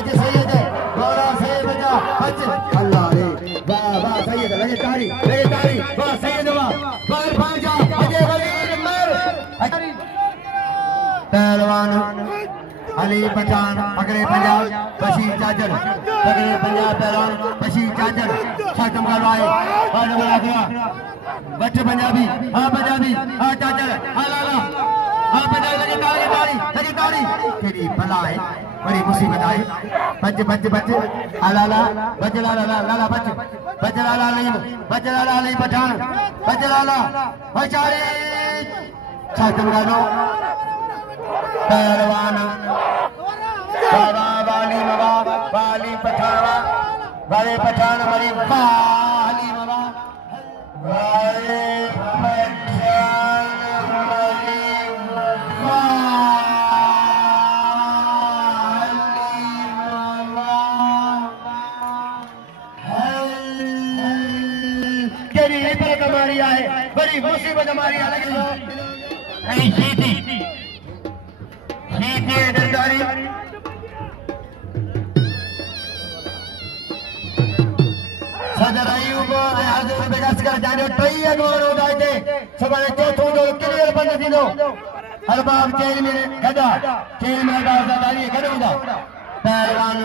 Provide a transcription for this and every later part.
बच सैयद गौरा से बचा बच अल्लाह रे वाह वाह सैयद लगे तारी वाह सैयद वाह पर भाजा अजय वजीर मर पहलवान अली पठान पकड़े पंजाब बशीर चाचर पकड़े पंजाब पहलवान बशीर चाचर खत्म करवाए बच्च पंजाबी हाँ चाचर हाँ लाला हाँ पंजाबी लगे तारी तेरी भला है बड़ी मुसीबत आई बच लाला बच लाला बच लाला नहीं पठान बच लाला बेचारे खत्म करो पहलवान बाबा बाली पठाना बड़े पठान मरी बाली बाबा बड़े पठान मरी बाली बाबा हमारी आए बड़ी मुसीबत हमारी अलग सदर अयूब हाज़िर बेगसकर जाने टई अगवान उदाई थे सुबह चौथों जो क्लियर बंद थी दो अरबाब चेल में गदा चेल में दादारी गदा पहलवान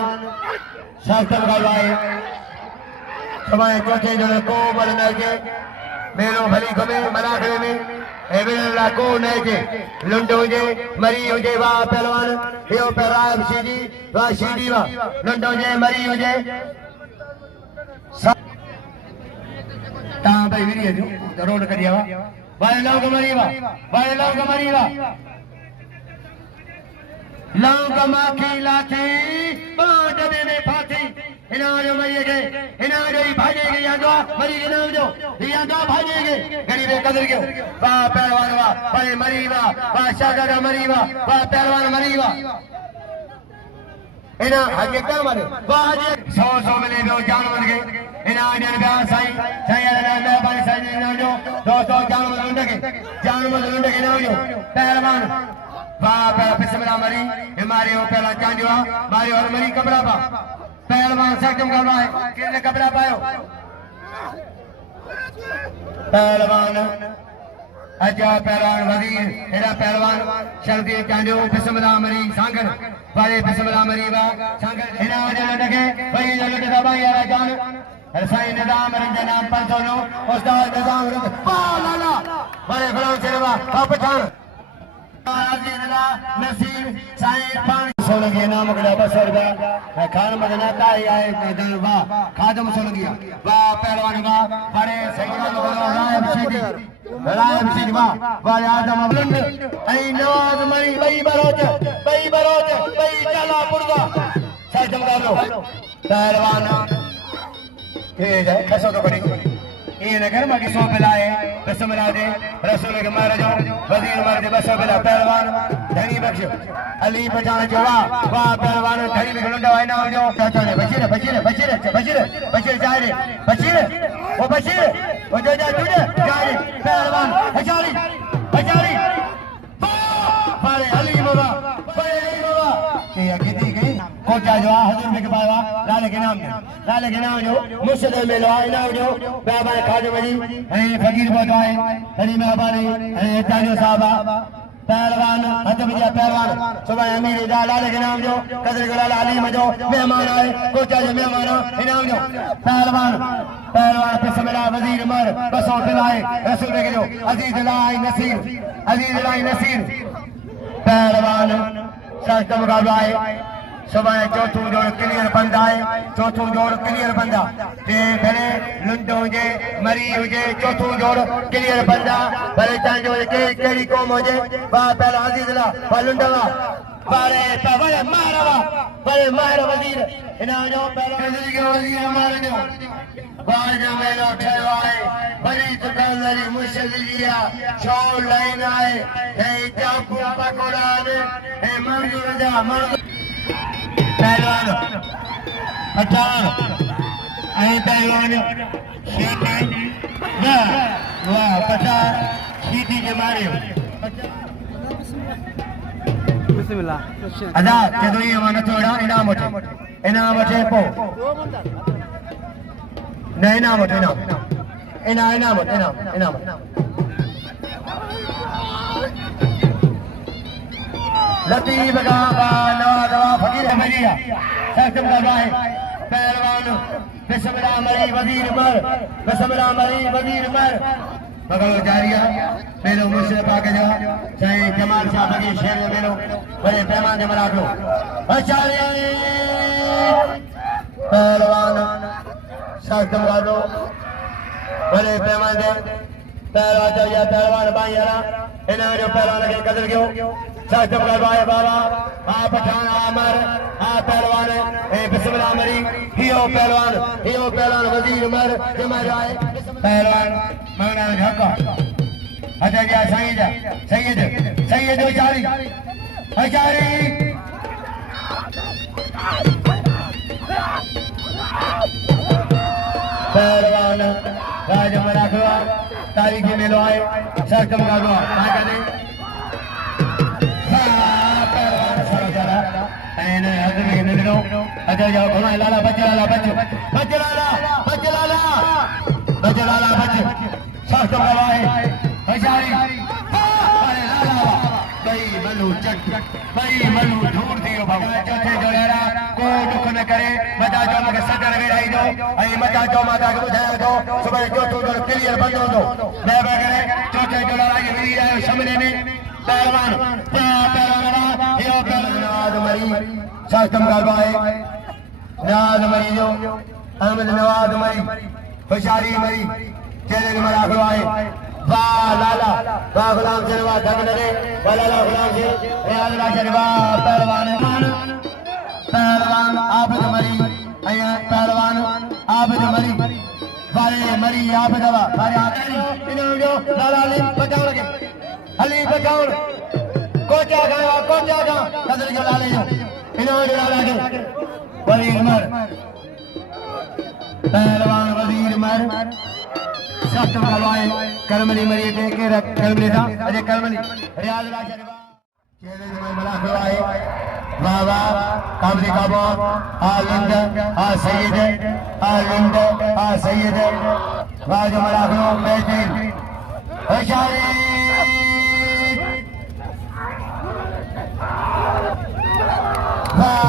शास्त्र गवाए सुबह चौथे जो को बल में के मेरो भली घुमे मनाखड़े में एविला को नहीं जे लुंडो जे मरी हो जे वाह पहलवान यो पहराब सीधी वाह सीधी वाह लुंडो जे मरी हो जे ता भाई वीडियो जो रोड करिया वाह लोग मरी वाह लोग माखी लाठी डबे में फांसी इनाज मरी गए इनाज ही भागे गए यादवा मरी गए नाम जो यादवा भागे गए गरीबे कदर के वाह पहलवान वाह भाई मरी वाह शाहजादा मरी वाह पहलवान मरी वाह इना आगे क्या मारे वाह जे 100 मिले दो जान बन गए इनाज ने ब्याह साईं अल्लाह बानी साईं ने जो 200 जान लुंड के नाम जो पहलवान वाह बिस्मिल्लाह मरी हमारे वो पहला चांदवा मारे और मरी कबरा बा पहलवान सकम करवा है किसने कपड़ा पायो पहलवान अजा पहलवान वजीर एरा पहलवान शर्दी चांडो बिस्मिल्लाह मरी सांगर बारे बिस्मिल्लाह मरी वा सांगर एना वजह लटके भाई लटके दा भाई यार जान रसाई निजाम रंजन नाम 509 उस्ताद निजाम लाला बारे फलान सेवा पठान नसीर साईं पानी सोलंगी नाम गड़ा बसर बा खान मदना ताई आए दल वाह खादम सोलंगी वाह पहलवान वाह बड़े सैयद राय बशीर वाह वाले आदम बुलंद ऐ नवाज मरी बई बरोज चला पुरवा साजम गालो पहलवान ये है कसो तो बड़ी ये नगर में किसों पिलाए बिस्मिल्लाह दे रसूल के मार जो वजीर मार दे बस पिला पहलवान धनी बख्श अली पठान जो वाह पहलवान धनी में गुंडा वाई ना जो चाचा ने बशीर जाए बशीर वो जो जा तुझे जाए पहलवान बचारी बारे अली बाबा ये कितनी गई कोचा जो हजूर के पावा लाले के नाम जो मुर्शिद में लो आए नाम जो बाबा खादिम अली फकीर बताए हरी मेहरबानी ताजो साहबा पहलवान हजबिया पहलवान सुबह अमीर लाले के नाम जो कदर गुलाल अली मजो मेहमान आए कोचा जो मेहमान इनाम जो पहलवान बिस्मिल्लाह वजीर मर बसों दिलाए रसूल के जो अजीज लाई नसीर पहलवान शास्त्र मुकाबला सुबह चौथों जोड़ क्लियर बंदा है ते भले लुंडो हुजे मरी हुजे चौथों जोड़ क्लियर बंदा भले चांजो केड़ी कौम हुजे वाह पहला अजीज ला लुंडवा बड़े मार वजीर इना जो पहला वजीर मार जो बाज मेरा ठहराए बड़ी दुकानदारी मुशलिया शो लाइन आए हे चाकू पकोड़ा ने हे मंजूर जा पहलवान पठान पहलवान वाह पठान सीधी के मारे बिस्मिल्लाह अदा जदों ये वन थोड़ा इनाम उठे पो नहीं इनाम उठे इनाम लतीफ का नवा फकीर मरिया सख्त करवाए पहलवान बिस्मिल्लाह मरी वजीर मर मगर जारिया मेलो मुस्तफा के जा चाहे जमाल शाह बगे शेर में मेलो बड़े पैमाने में मरा दो अचारे पहलवान सख्त कर दो बड़े पैमाने पहलवान चाहिए पहलवान भाई यारा इन्हें जो पहलवान के कदर क्यों सख्त करवाए बाबा आप पठान आमर आप पहलवान बिस्मिल्लाह मरी हियो पहलवान वजीर मर जमा जाए पहलवान मंगना झक्का अच्छा जा सैयद अचारी पहलवान राज मराठवा तारीखी मेलो आए सख्त करवा कहते अच्छा जाओ घुमाए लाला बच सख्त करवाए मल्लू ढूंढ दियो चौथे जोड़ेरा को दुख न करे मजा जो मूंखे सदर वेराई दो ऐं मजा जो मां तव्हांखे ॿुधायां थो सुबुह चौथो जोड़ क्लियर बंदि हूंदो महिरबानी करे चौथे जोड़ेरा इहो विरी रहियो सामने में पहलवान सख्त करवाए नवाज मरी जो अहमद नवाज मरी होशियारी मरी चैलेंज में रखवाए वाह लाला वाह गुलाम से वाह धन रे वाह लाला गुलाम से रियाज राजन वाह पहलवान आबिद मरी अया पहलवान आबिद मरी वाले मरी आबिद वा सारे आबिद इन्हों जो लाला अली बचाओ लगे अली बचाओ कोचा गा कदर जो लाले जो इन्हों जो लाला जो वजीर मर पहलवान वजीर मर सख्त करवाए करमली मरी के करमली था अजय करमली रियाज राजा चैलेंज में बड़ा करवाए बाबा काबरी काबा आलिंद आ सैयद राज मरा करो बेहतरीन होशियारी वाह